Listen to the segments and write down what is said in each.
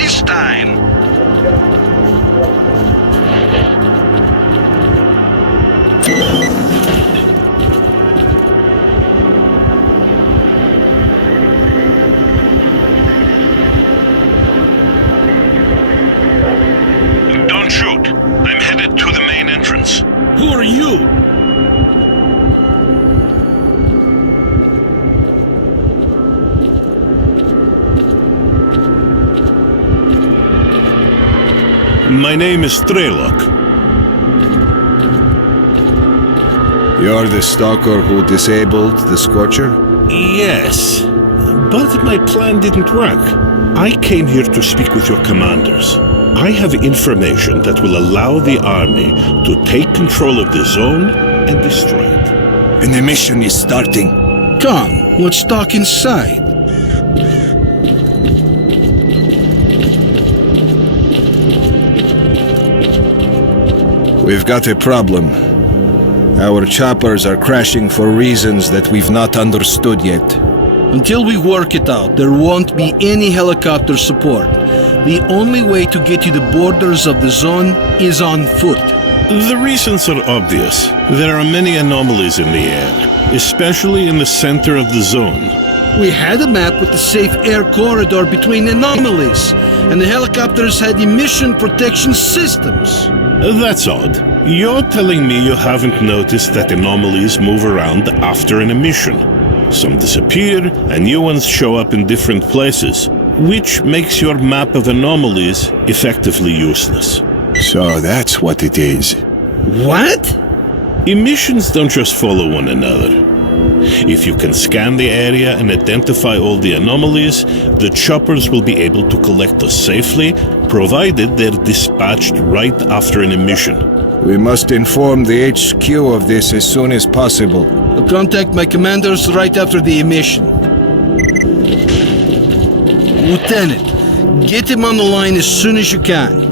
Peacetime. Don't shoot. I'm headed to the main entrance. Who are you? My name is Strelok. You're the stalker who disabled the Scorcher? Yes, but my plan didn't work. I came here to speak with your commanders. I have information that will allow the army to take control of the zone and destroy it. And the mission is starting. Come, let's talk inside. We've got a problem. Our choppers are crashing for reasons that we've not understood yet. Until we work it out, there won't be any helicopter support. The only way to get to the borders of the zone is on foot. The reasons are obvious. There are many anomalies in the air, especially in the center of the zone. We had a map with the safe air corridor between anomalies, and the helicopters had emission protection systems. That's odd. You're telling me you haven't noticed that anomalies move around after an emission. Some disappear, and new ones show up in different places, which makes your map of anomalies effectively useless. So that's what it is. What? Emissions don't just follow one another. If you can scan the area and identify all the anomalies, the choppers will be able to collect us safely, provided they're dispatched right after an emission. We must inform the HQ of this as soon as possible. I'll contact my commanders right after the emission. Lieutenant, get him on the line as soon as you can.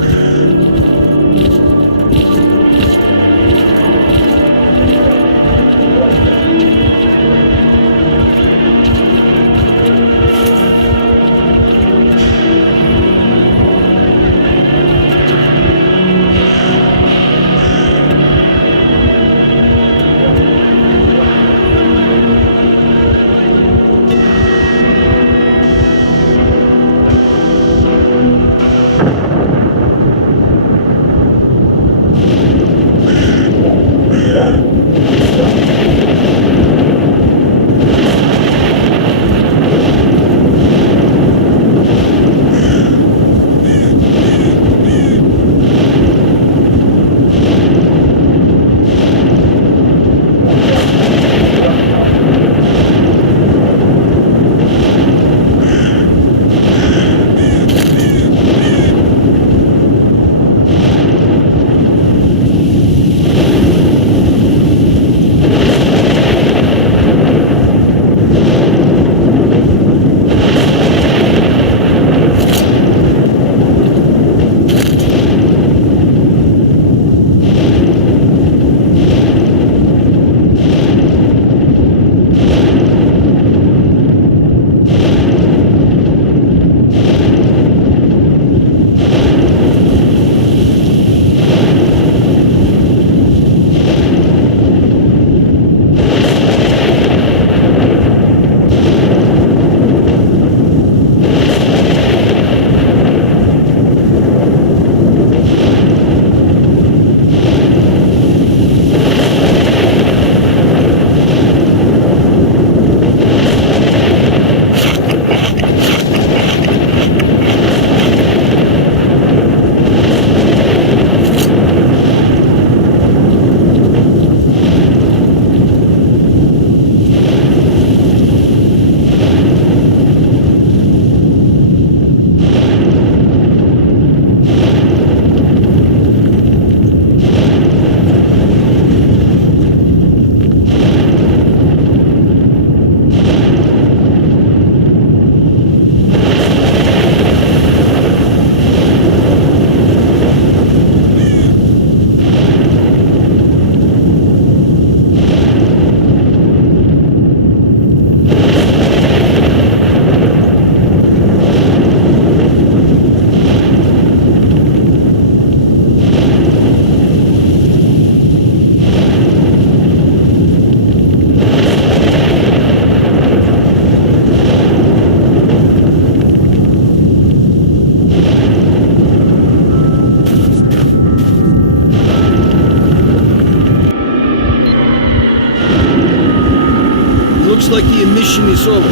mission is over.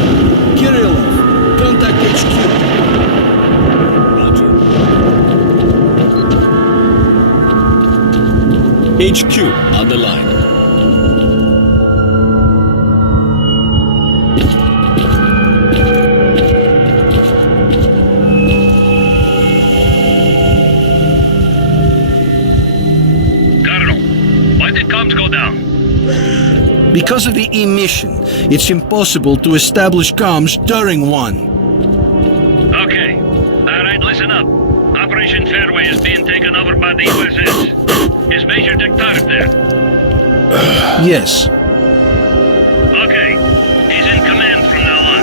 Kirillov, contact HQ. HQ on the line. Colonel, why did comms go down? Because of the emission, it's impossible to establish comms during one. Okay. Alright, listen up. Operation Fairway is being taken over by the USS. Is Major Dektar there? Yes. Okay. He's in command from now on.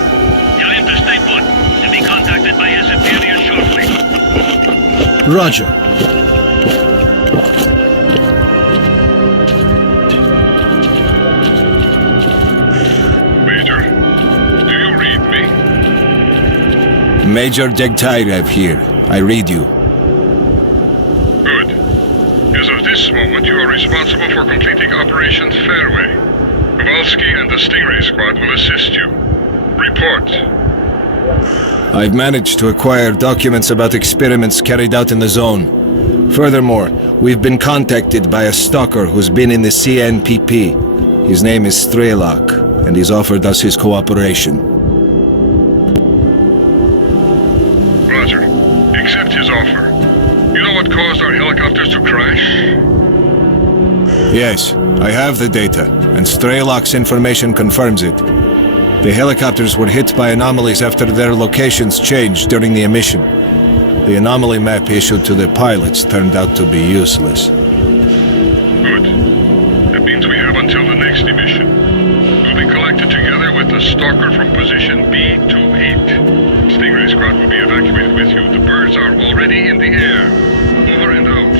Tell him to stay put and be contacted by his superior shortly. Roger. Major, do you read me? Major Degtyarev here. I read you. Good. As of this moment, you are responsible for completing Operation Fairway. Kowalski and the Stingray Squad will assist you. Report. I've managed to acquire documents about experiments carried out in the zone. Furthermore, we've been contacted by a stalker who's been in the CNPP. His name is Strelak, and he's offered us his cooperation. Roger. Accept his offer. You know what caused our helicopters to crash? Yes, I have the data, and Strelak's information confirms it. The helicopters were hit by anomalies after their locations changed during the emission. The anomaly map issued to the pilots turned out to be useless. Good. That means we have until the next emission. We'll be collected together with the stalker from position B28. Stingray Squad will be evacuated with you. The birds are already in the air. Over and out.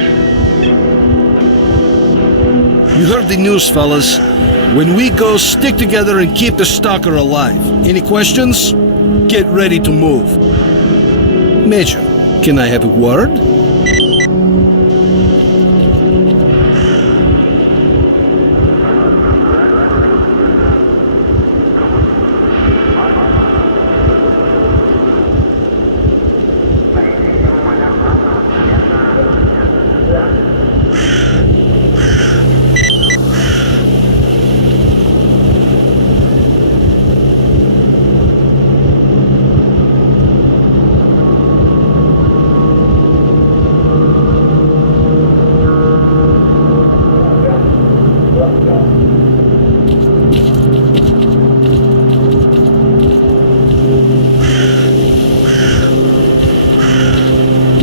You heard the news, fellas. When we go, stick together and keep the stalker alive. Any questions? Get ready to move. Major, can I have a word?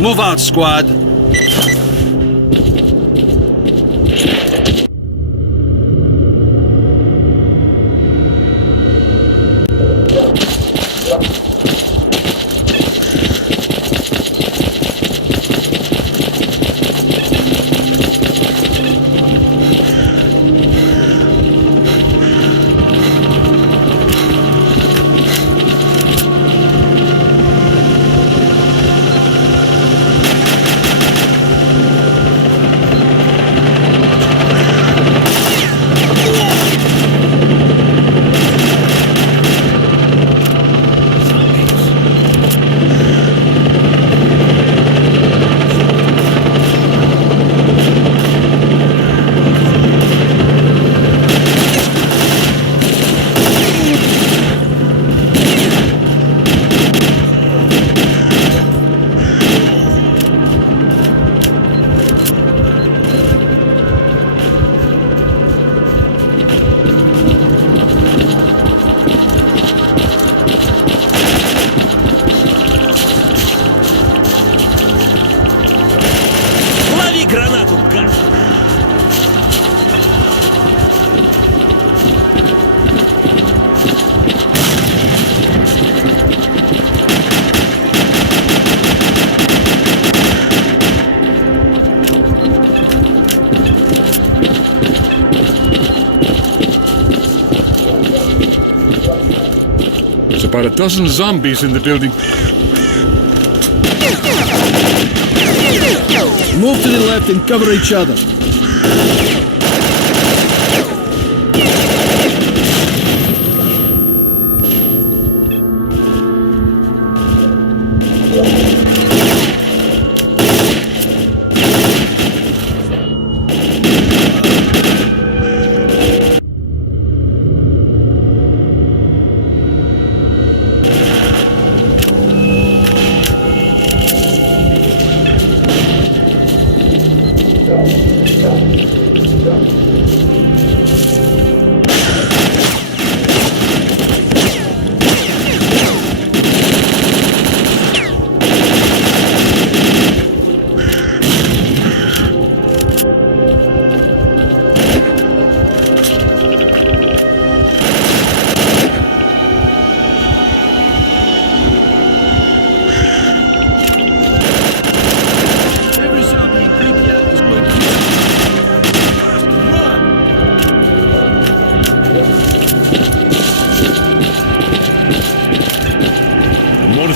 Move out, squad. About a dozen zombies in the building. Move to the left and cover each other.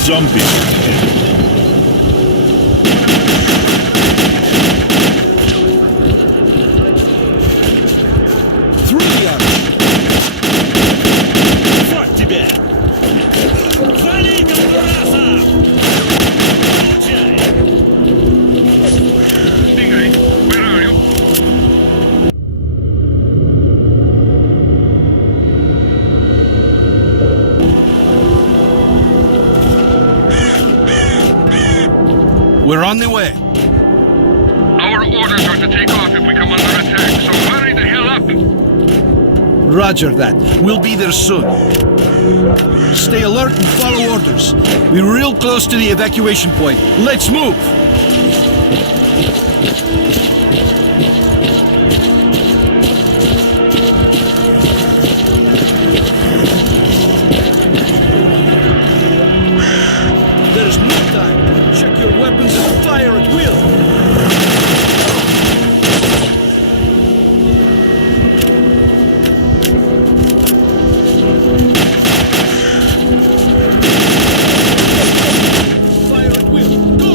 zombies. Through the arch. Вот тебе! Вали, колбаса! Получай! Stingray, where are you? We're on the way. Our orders are to take off if we come under attack, so hurry the hell up! Roger that. We'll be there soon. Stay alert and follow orders. We're real close to the evacuation point. Let's move! There's no time. Check your weapons and fire at will. Fire at will. Go!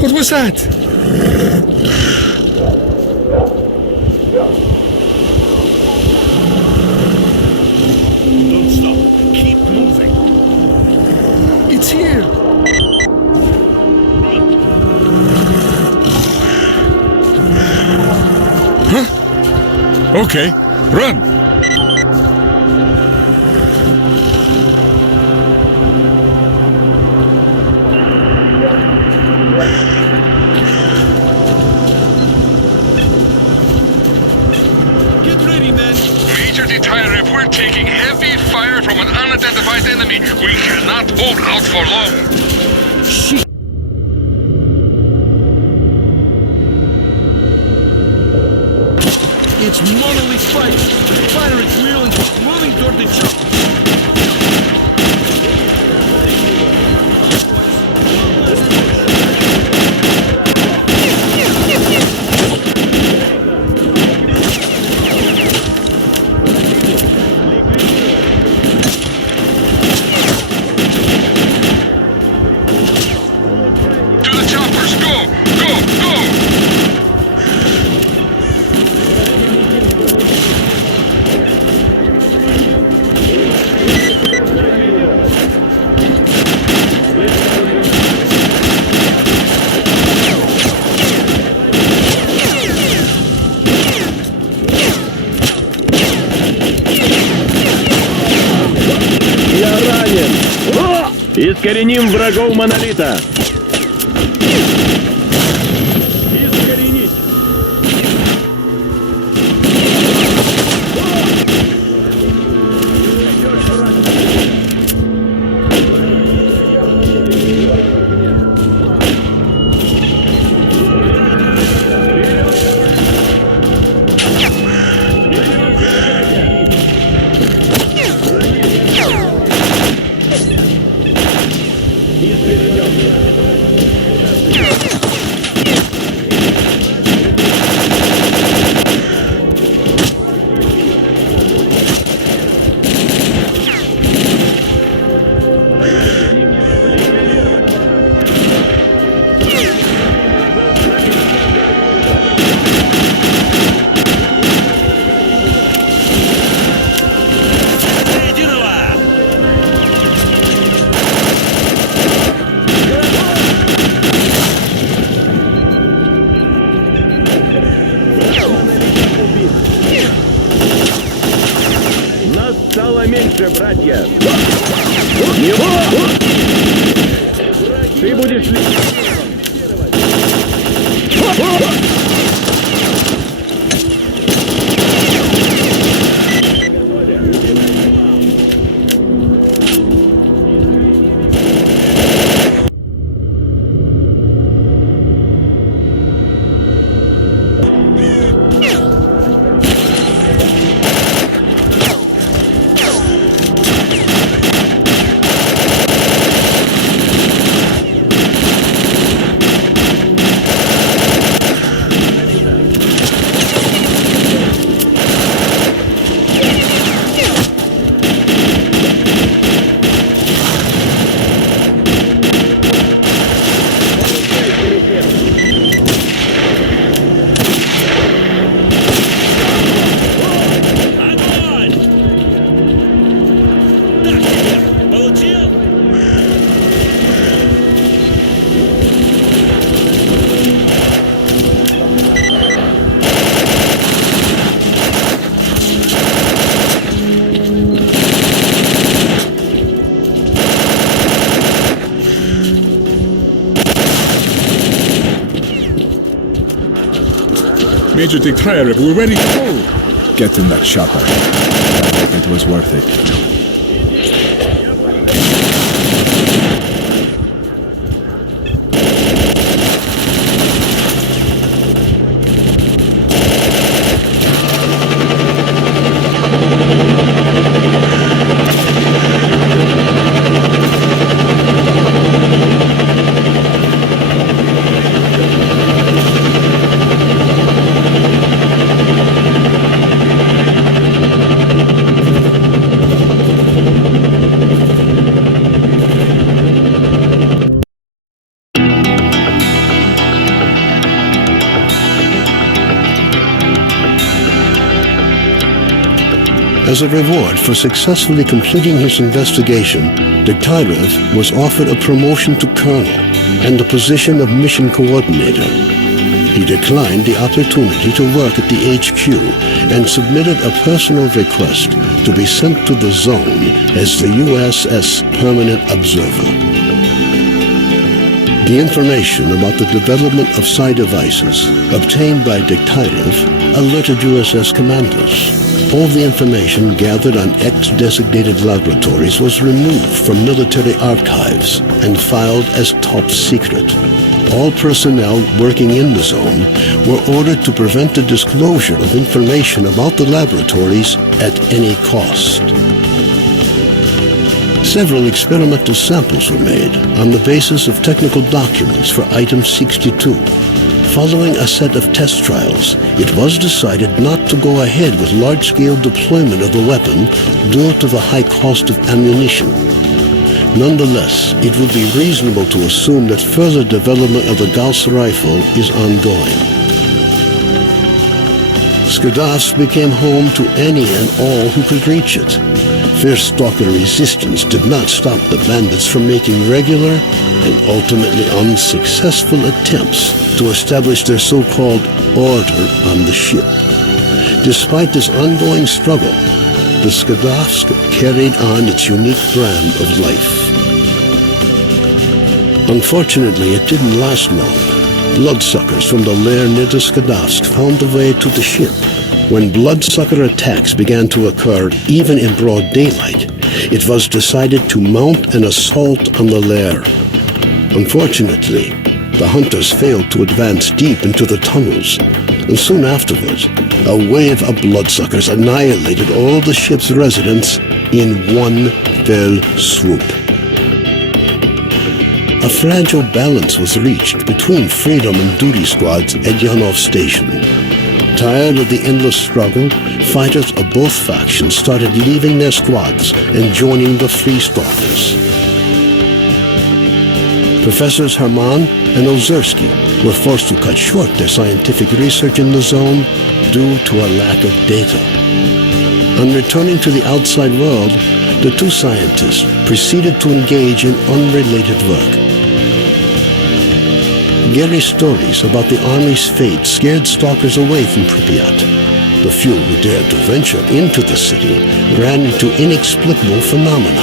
What was that? Don't stop. Keep moving. It's here. Huh? Okay, run. Get ready, men. Major Detainev, we're taking heavy fire from an unidentified enemy. We cannot hold out for long. Shit. It's monolith fight. Fire its wheel and keep moving toward the jump. To the choppers, go! Go! Go! Я ранен! Искореним врагов монолита! Искоренить! Искоренен! Major Dictator, we're ready to go. Get in that chopper. It was worth it. As a reward for successfully completing his investigation, Degtyarev was offered a promotion to colonel and the position of mission coordinator. He declined the opportunity to work at the HQ and submitted a personal request to be sent to the zone as the USS Permanent Observer. The information about the development of psi devices obtained by Degtyarev alerted USS commanders. All the information gathered on X-designated laboratories was removed from military archives and filed as top secret. All personnel working in the zone were ordered to prevent the disclosure of information about the laboratories at any cost. Several experimental samples were made on the basis of technical documents for Item 62. Following a set of test trials, it was decided not to go ahead with large-scale deployment of the weapon due to the high cost of ammunition. Nonetheless, it would be reasonable to assume that further development of the Gauss rifle is ongoing. Skadovsk became home to any and all who could reach it. Fierce stalker resistance did not stop the bandits from making regular and ultimately unsuccessful attempts to establish their so-called order on the ship. Despite this ongoing struggle, the Skadovsk carried on its unique brand of life. Unfortunately, it didn't last long. Bloodsuckers from the lair near the Skadovsk found the way to the ship. When bloodsucker attacks began to occur, even in broad daylight, it was decided to mount an assault on the lair. Unfortunately, the hunters failed to advance deep into the tunnels, and soon afterwards, a wave of bloodsuckers annihilated all the ship's residents in one fell swoop. A fragile balance was reached between freedom and duty squads at Yanov Station. Tired of the endless struggle, fighters of both factions started leaving their squads and joining the Free Stalkers. Professors Herman and Ozersky were forced to cut short their scientific research in the zone due to a lack of data. On returning to the outside world, the two scientists proceeded to engage in unrelated work. Gary's stories about the Army's fate scared stalkers away from Pripyat. The few who dared to venture into the city ran into inexplicable phenomena,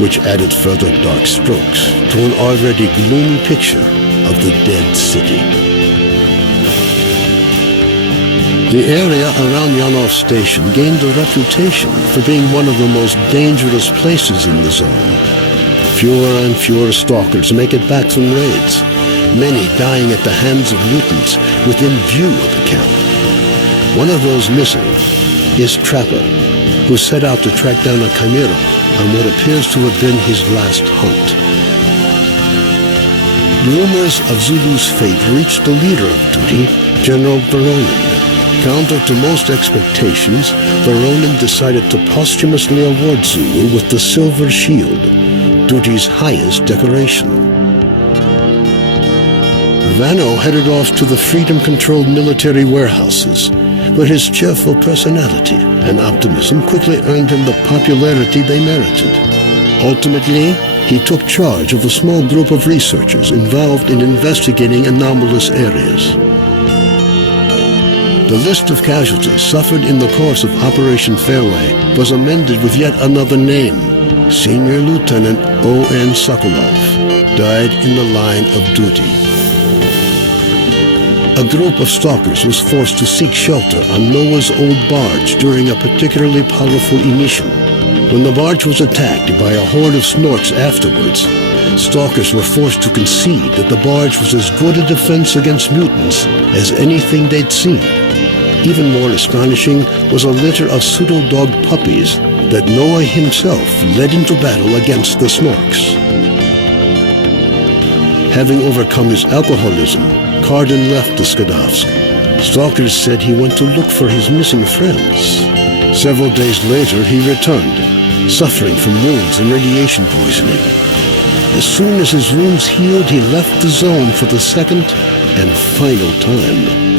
which added further dark strokes to an already gloomy picture of the dead city. The area around Yanov Station gained a reputation for being one of the most dangerous places in the zone. Fewer and fewer stalkers make it back from raids, many dying at the hands of mutants within view of the camp. One of those missing is Trapper, who set out to track down a chimera on what appears to have been his last hunt. Rumors of Zulu's fate reached the leader of duty, General Baronin. Counter to most expectations, Baronin decided to posthumously award Zulu with the Silver Shield, duty's highest decoration. Vano headed off to the freedom-controlled military warehouses, but his cheerful personality and optimism quickly earned him the popularity they merited. Ultimately, he took charge of a small group of researchers involved in investigating anomalous areas. The list of casualties suffered in the course of Operation Fairway was amended with yet another name. Senior Lieutenant O.N. Sokolov died in the line of duty. A group of stalkers was forced to seek shelter on Noah's old barge during a particularly powerful emission. When the barge was attacked by a horde of snorks afterwards, stalkers were forced to concede that the barge was as good a defense against mutants as anything they'd seen. Even more astonishing was a litter of pseudo-dog puppies that Noah himself led into battle against the snorks. Having overcome his alcoholism, Cardin left the Skadovsk. Stalkers said he went to look for his missing friends. Several days later, he returned, suffering from wounds and radiation poisoning. As soon as his wounds healed, he left the zone for the second and final time.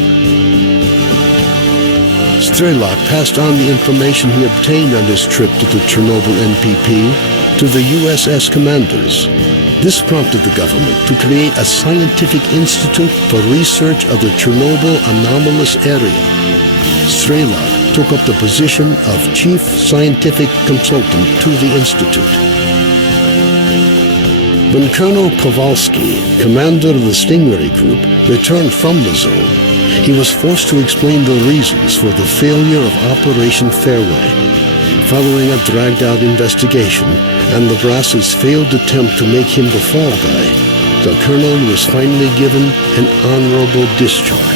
Strelok passed on the information he obtained on his trip to the Chernobyl NPP to the USS commanders. This prompted the government to create a scientific institute for research of the Chernobyl anomalous area. Strelok took up the position of chief scientific consultant to the institute. When Colonel Kowalski, commander of the Stingray Group, returned from the zone, he was forced to explain the reasons for the failure of Operation Fairway. Following a dragged-out investigation and the brass's failed attempt to make him the fall guy, the colonel was finally given an honorable discharge.